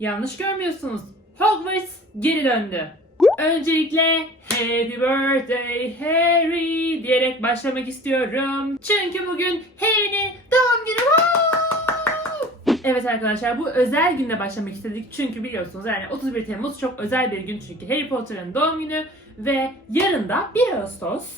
Yanlış görmüyorsunuz. Hogwarts geri döndü. Öncelikle Happy Birthday Harry diyerek başlamak istiyorum. Çünkü bugün Harry'nin doğum günü. Evet arkadaşlar bu özel günde başlamak istedik. Çünkü biliyorsunuz yani 31 Temmuz çok özel bir gün çünkü Harry Potter'ın doğum günü ve yarın da 1 Ağustos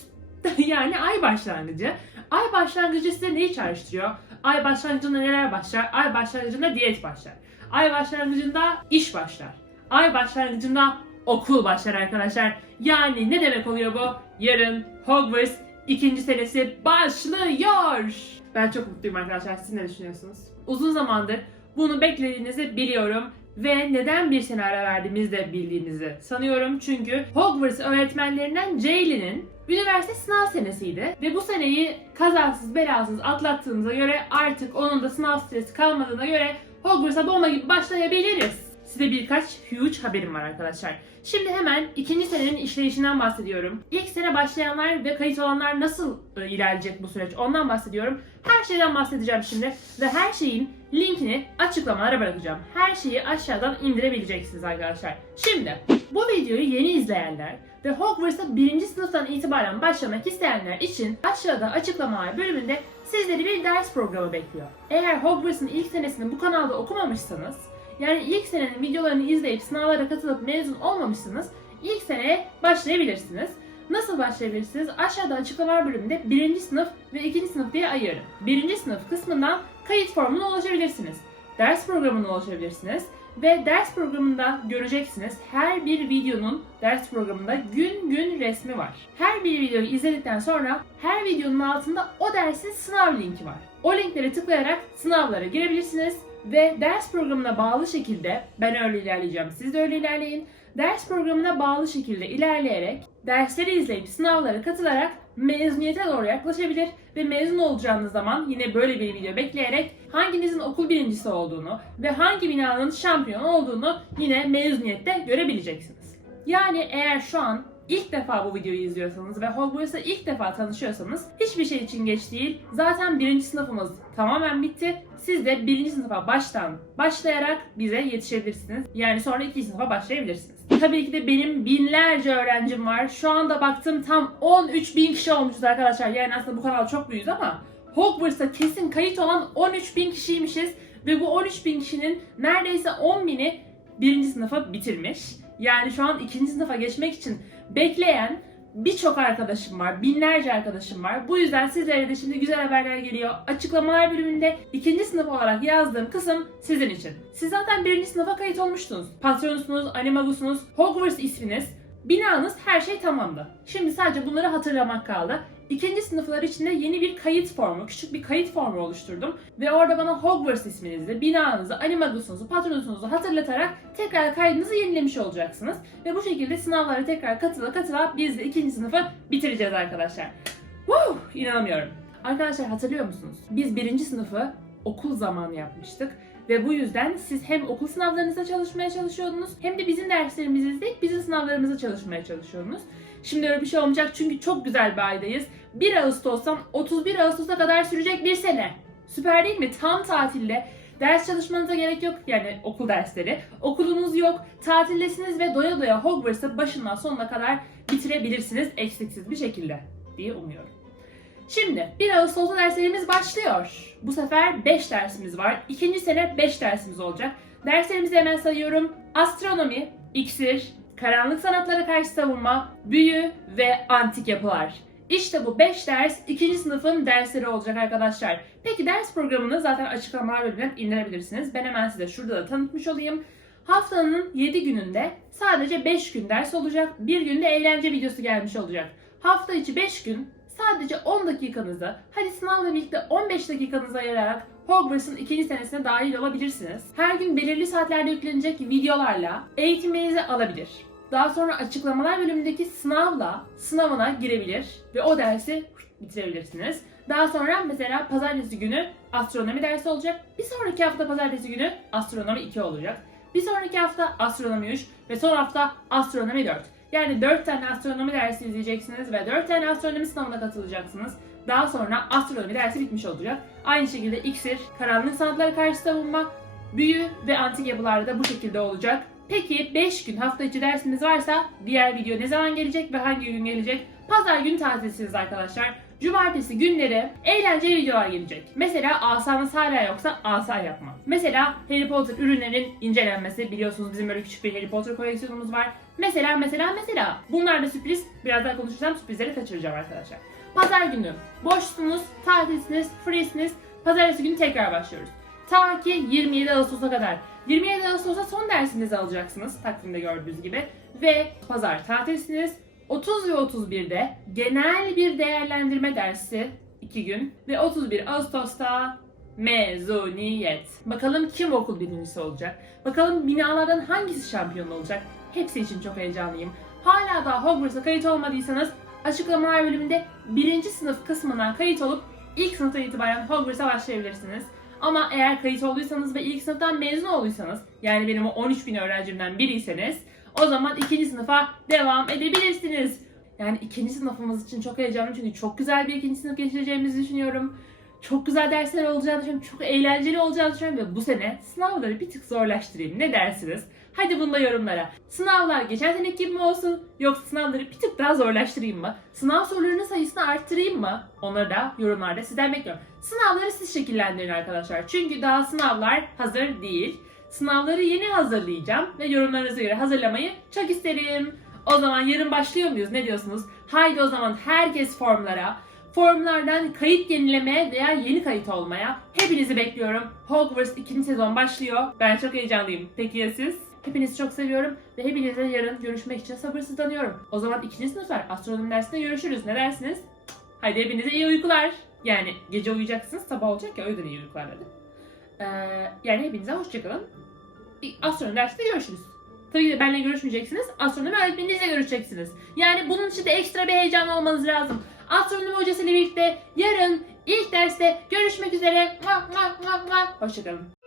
yani ay başlangıcı. Ay başlangıcı size neyi çağrıştırıyor? Ay başlangıcında neler başlar? Ay başlangıcında diyet başlar. Ay başlangıcında iş başlar. Ay başlangıcında okul başlar arkadaşlar. Yani ne demek oluyor bu? Yarın Hogwarts ikinci senesi başlıyor. Ben çok mutluyum arkadaşlar. Siz ne düşünüyorsunuz? Uzun zamandır bunu beklediğinizi biliyorum. Ve neden bir sene ara verdiğimizi de bildiğinizi sanıyorum. Çünkü Hogwarts öğretmenlerinden Jaylin'in üniversite sınav senesiydi. Ve bu seneyi kazasız belasız atlattığımıza göre artık onun da sınav stresi kalmadığına göre Hogwarts'a bomba gibi başlayabiliriz. Size birkaç huge haberim var arkadaşlar. Şimdi hemen ikinci senenin işleyişinden bahsediyorum. İlk sene başlayanlar ve kayıt olanlar nasıl e, ilerleyecek bu süreç ondan bahsediyorum. Her şeyden bahsedeceğim şimdi ve her şeyin linkini açıklamalara bırakacağım. Her şeyi aşağıdan indirebileceksiniz arkadaşlar. Şimdi bu videoyu yeni izleyenler ve Hogwarts'a birinci sınıftan itibaren başlamak isteyenler için aşağıda açıklamalar bölümünde sizleri bir ders programı bekliyor. Eğer Hogwarts'ın ilk senesini bu kanalda okumamışsanız yani ilk senenin videolarını izleyip sınavlara katılıp mezun olmamışsınız ilk seneye başlayabilirsiniz. Nasıl başlayabilirsiniz? Aşağıda açıklamalar bölümünde birinci sınıf ve ikinci sınıf diye ayırırım. Birinci sınıf kısmından kayıt formuna ulaşabilirsiniz. Ders programına ulaşabilirsiniz. Ve ders programında göreceksiniz her bir videonun ders programında gün gün resmi var. Her bir videoyu izledikten sonra her videonun altında o dersin sınav linki var. O linklere tıklayarak sınavlara girebilirsiniz ve ders programına bağlı şekilde ben öyle ilerleyeceğim siz de öyle ilerleyin. Ders programına bağlı şekilde ilerleyerek dersleri izleyip sınavlara katılarak mezuniyete doğru yaklaşabilir ve mezun olacağınız zaman yine böyle bir video bekleyerek hanginizin okul birincisi olduğunu ve hangi binanın şampiyon olduğunu yine mezuniyette görebileceksiniz. Yani eğer şu an ilk defa bu videoyu izliyorsanız ve Hogwarts'a ilk defa tanışıyorsanız hiçbir şey için geç değil. Zaten birinci sınıfımız tamamen bitti. Siz de birinci sınıfa baştan başlayarak bize yetişebilirsiniz. Yani sonra ikinci sınıfa başlayabilirsiniz. Tabii ki de benim binlerce öğrencim var. Şu anda baktım tam 13 bin kişi olmuşuz arkadaşlar. Yani aslında bu kanal çok büyük ama Hogwarts'a kesin kayıt olan 13 bin kişiymişiz. Ve bu 13 bin kişinin neredeyse 10 bini birinci sınıfa bitirmiş. Yani şu an ikinci sınıfa geçmek için bekleyen birçok arkadaşım var, binlerce arkadaşım var. Bu yüzden sizlere de şimdi güzel haberler geliyor. Açıklamalar bölümünde ikinci sınıf olarak yazdığım kısım sizin için. Siz zaten birinci sınıfa kayıt olmuştunuz. Patronusunuz, animagusunuz, Hogwarts isminiz, binanız her şey tamamdı. Şimdi sadece bunları hatırlamak kaldı. İkinci sınıflar için de yeni bir kayıt formu, küçük bir kayıt formu oluşturdum. Ve orada bana Hogwarts isminizi, binanızı, animagusunuzu, patronusunuzu hatırlatarak tekrar kaydınızı yenilemiş olacaksınız. Ve bu şekilde sınavlara tekrar katıla katıla biz de ikinci sınıfı bitireceğiz arkadaşlar. Woo! İnanamıyorum. Arkadaşlar hatırlıyor musunuz? Biz birinci sınıfı okul zamanı yapmıştık. Ve bu yüzden siz hem okul sınavlarınıza çalışmaya çalışıyordunuz hem de bizim derslerimizi izleyip bizim sınavlarımıza çalışmaya çalışıyordunuz. Şimdi öyle bir şey olmayacak çünkü çok güzel bir aydayız. 1 Ağustos'tan 31 Ağustos'a kadar sürecek bir sene. Süper değil mi? Tam tatilde. Ders çalışmanıza gerek yok yani okul dersleri. Okulunuz yok, tatildesiniz ve doya doya Hogwarts'ı başından sonuna kadar bitirebilirsiniz eksiksiz bir şekilde diye umuyorum. Şimdi 1 Ağustos'ta derslerimiz başlıyor. Bu sefer 5 dersimiz var. İkinci sene 5 dersimiz olacak. Derslerimizi hemen sayıyorum. Astronomi, iksir, karanlık sanatlara karşı savunma, büyü ve antik yapılar. İşte bu 5 ders ikinci sınıfın dersleri olacak arkadaşlar. Peki ders programını zaten açıklamalar bölümünden indirebilirsiniz. Ben hemen size şurada da tanıtmış olayım. Haftanın 7 gününde sadece 5 gün ders olacak. Bir günde eğlence videosu gelmiş olacak. Hafta içi 5 gün sadece 10 dakikanızı, hadi sınavla birlikte 15 dakikanızı ayırarak Hogwarts'ın ikinci senesine dahil olabilirsiniz. Her gün belirli saatlerde yüklenecek videolarla eğitiminizi alabilir. Daha sonra açıklamalar bölümündeki sınavla sınavına girebilir ve o dersi bitirebilirsiniz. Daha sonra mesela pazartesi günü astronomi dersi olacak. Bir sonraki hafta pazartesi günü astronomi 2 olacak. Bir sonraki hafta astronomi 3 ve son hafta astronomi 4. Yani 4 tane astronomi dersi izleyeceksiniz ve 4 tane astronomi sınavına katılacaksınız. Daha sonra astronomi dersi bitmiş olacak. Aynı şekilde iksir, karanlık sanatlara karşı savunma, Büyü ve antik yapılarda da bu şekilde olacak. Peki 5 gün hafta içi dersimiz varsa diğer video ne zaman gelecek ve hangi gün gelecek? Pazar günü tatilsiniz arkadaşlar. Cumartesi günleri eğlenceli videolar gelecek. Mesela asanız hala yoksa asa yapma. Mesela Harry Potter ürünlerin incelenmesi. Biliyorsunuz bizim böyle küçük bir Harry Potter koleksiyonumuz var. Mesela mesela mesela. Bunlar da sürpriz. Birazdan konuşacağım sürprizleri kaçıracağım arkadaşlar. Pazar günü boşsunuz, tatilsiniz, freesiniz. Pazartesi günü tekrar başlıyoruz. Ta ki 27 Ağustos'a kadar. 27 Ağustos'a son dersinizi alacaksınız takvimde gördüğünüz gibi. Ve pazar tatilsiniz. 30 ve 31'de genel bir değerlendirme dersi 2 gün. Ve 31 Ağustos'ta mezuniyet. Bakalım kim okul birincisi olacak? Bakalım binalardan hangisi şampiyon olacak? Hepsi için çok heyecanlıyım. Hala daha Hogwarts'a kayıt olmadıysanız açıklamalar bölümünde birinci sınıf kısmına kayıt olup ilk sınıftan itibaren Hogwarts'a başlayabilirsiniz. Ama eğer kayıt olduysanız ve ilk sınıftan mezun olduysanız, yani benim o 13 bin öğrencimden biriyseniz, o zaman ikinci sınıfa devam edebilirsiniz. Yani ikinci sınıfımız için çok heyecanlıyım çünkü çok güzel bir ikinci sınıf geçireceğimizi düşünüyorum. Çok güzel dersler olacağını düşünüyorum, çok eğlenceli olacağını düşünüyorum ve bu sene sınavları bir tık zorlaştırayım. Ne dersiniz? Hadi bunu da yorumlara. Sınavlar geçen seneki gibi mi olsun yoksa sınavları bir tık daha zorlaştırayım mı? Sınav sorularının sayısını arttırayım mı? Onları da yorumlarda sizden bekliyorum. Sınavları siz şekillendirin arkadaşlar. Çünkü daha sınavlar hazır değil. Sınavları yeni hazırlayacağım ve yorumlarınıza göre hazırlamayı çok isterim. O zaman yarın başlıyor muyuz? Ne diyorsunuz? Haydi o zaman herkes formlara. Formlardan kayıt yenilemeye veya yeni kayıt olmaya hepinizi bekliyorum. Hogwarts 2. sezon başlıyor. Ben çok heyecanlıyım. Peki ya siz? Hepinizi çok seviyorum ve hepinizle yarın görüşmek için sabırsızlanıyorum. O zaman ikinci sınıflar astronomi dersinde görüşürüz. Ne dersiniz? Haydi hepinize iyi uykular. Yani gece uyuyacaksınız, sabah olacak ya o yüzden iyi uykular dedim. Ee, yani hepinize hoşçakalın. Astronomi dersinde görüşürüz. Tabii ki de benimle görüşmeyeceksiniz. Astronomi öğretmeninizle görüşeceksiniz. Yani bunun için de ekstra bir heyecan olmanız lazım. Astronomi hocasıyla birlikte yarın ilk derste görüşmek üzere. Hoşçakalın.